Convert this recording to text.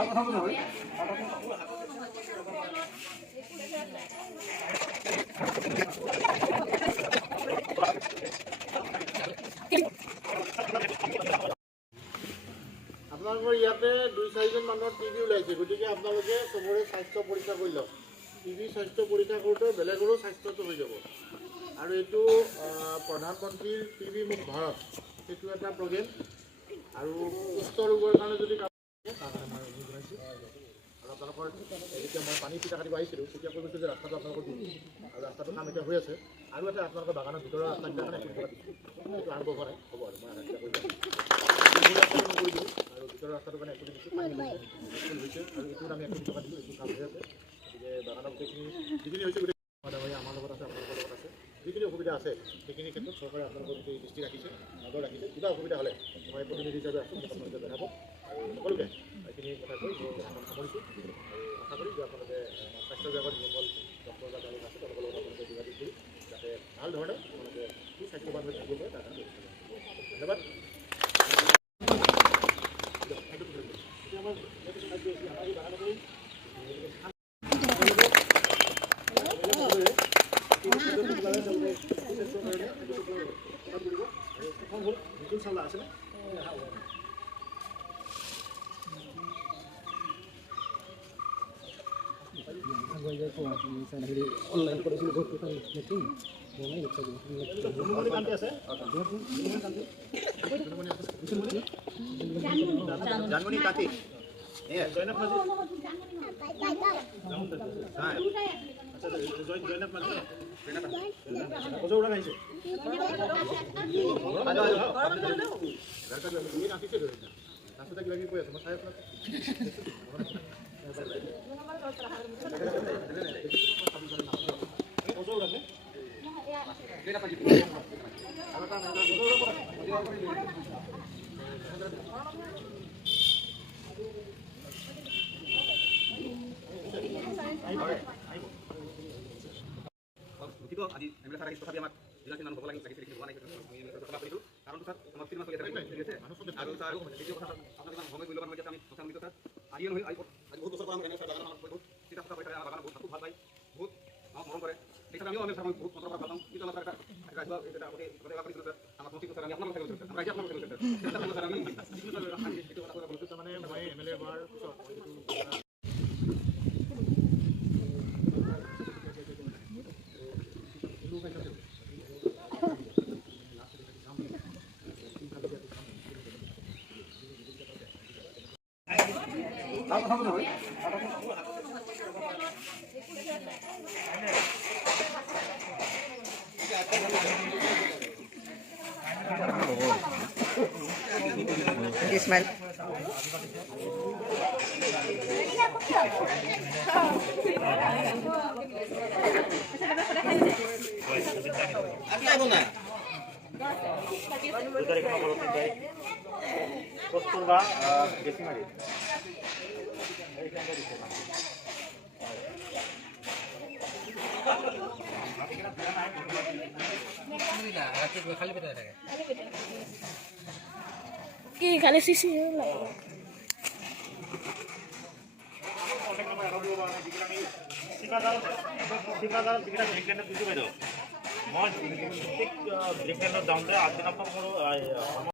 আপোনালোকৰ ইয়াতে 2-4জন মানুহৰ টিবি ওলাইছে, গতিকে আপোনালোকে চবৰে স্বাস্থ্য পৰীক্ষা কৰি লওক। টিবি স্বাস্থ্য পৰীক্ষা কৰোঁতে বেলেগৰো স্বাস্থ্যটো হৈ যাব। আৰু এইটো প্ৰধানমন্ত্ৰীৰ টিবি মুক্ত ভাৰত, সেইটো এটা প্ৰগ্ৰেম। আৰু কুষ্ঠ ৰোগৰ কাৰণে যদি আৰু আপোনালোকৰ যেতিয়া মই পানী চিটা কাটিব আহিছিলোঁ তেতিয়া কৈ গৈছোঁ যে ৰাস্তাটো আপোনালোকৰ দিম, আৰু ৰাস্তাটো কাম এতিয়া হৈ আছে। আৰু এটা আপোনালোকৰ বাগানৰ ভিতৰৰ ৰাস্তাকেইটাৰ কাৰণে সেইটো আৰম্ভ কৰা হ'ব আৰু মই কৰি দিওঁ। আৰু ভিতৰৰ ৰাস্তাটোৰ কাৰণে একোটি দিছোঁ, হৈছে আৰু এইটোত আমি 1 কোটি টকা দিছোঁ, এইটো কাম হৈ আছে। গতিকে বাগানৰ গোটেইখিনি যিখিনি হৈছে গোটেই আমাৰ লগত আছে, আপোনালোকৰ লগত আছে। যিখিনি অসুবিধা আছে সেইখিনি ক্ষেত্ৰত চৰকাৰে আপোনালোকৰ গোটেই দৃষ্টি ৰাখিছে, নজৰ ৰাখিছে। কিবা অসুবিধা হ'লে মই প্ৰতিনিধি হিচাপে আছোঁ, আপোনালোকে জনাব। আৰু সকলোকে এইখিনি কথা কৈ মই সামৰিছোঁ। আশা কৰি যে আপোনালোকে স্বাস্থ্য বিভাগৰ যিসকল ডক্টৰ বা গাড়ী আছে তেওঁলোকৰ লগত আপোনালোকে যোগাযোগ কৰি যাতে ভাল ধৰণে আপোনালোকে সুস্বাস্থ্যৱান হৈ থাকিব পাৰে তাৰ কাৰণে ধন্যবাদ। চাউল আছে অনলাইন কৰিছিলোঁ জানমণি কাটি জয়নাথ মাঝি জয়নাথ মাঝি ওজোড়া গাইছে রাস্তাটা কিবা কৈ আছে মই চাই আপোনাক আজি এমএলএ স্যার কথা আমাক জিলা কিমান হ'ব লাগে লাগিছিল হোৱা নাই কথা পাতিলোঁ কাৰণ স্যাৰ আমাৰ তিনিমাহ চলি আছে আৰু স্যাৰ এইটো কথা আপোনাক সময় মূল্যবান হৈ আমি কথা মিলিত স্যাৰ আজি নহয় আজি বহুত বছৰ পৰা আমি স্যাৰ বাগান বহুত চিন্তা চৰ্চা কৰি থাকে বাগান বহুত ভাল পায় বহুত মৰম কৰে এইটো আমিও আমি স্যাৰ বহুত মন্ত্ৰ ভাল পাওঁ কিন্তু আমাৰ এটা এটা আগতে কৰিছিলোঁ স্যাৰ আমাৰ মন্ত্ৰী স্যাৰ আমি আপোনাক কথা কৈছোঁ আমৰা আজি আপোনাক কথা কৈছোঁ স্যাৰ আমি এইটো কথা কৈছোঁ মানে মই এমএলএ হোৱাৰ পিছত Ismail. কস্তুৰবা গেছিমাৰি কি খালি সিসি মই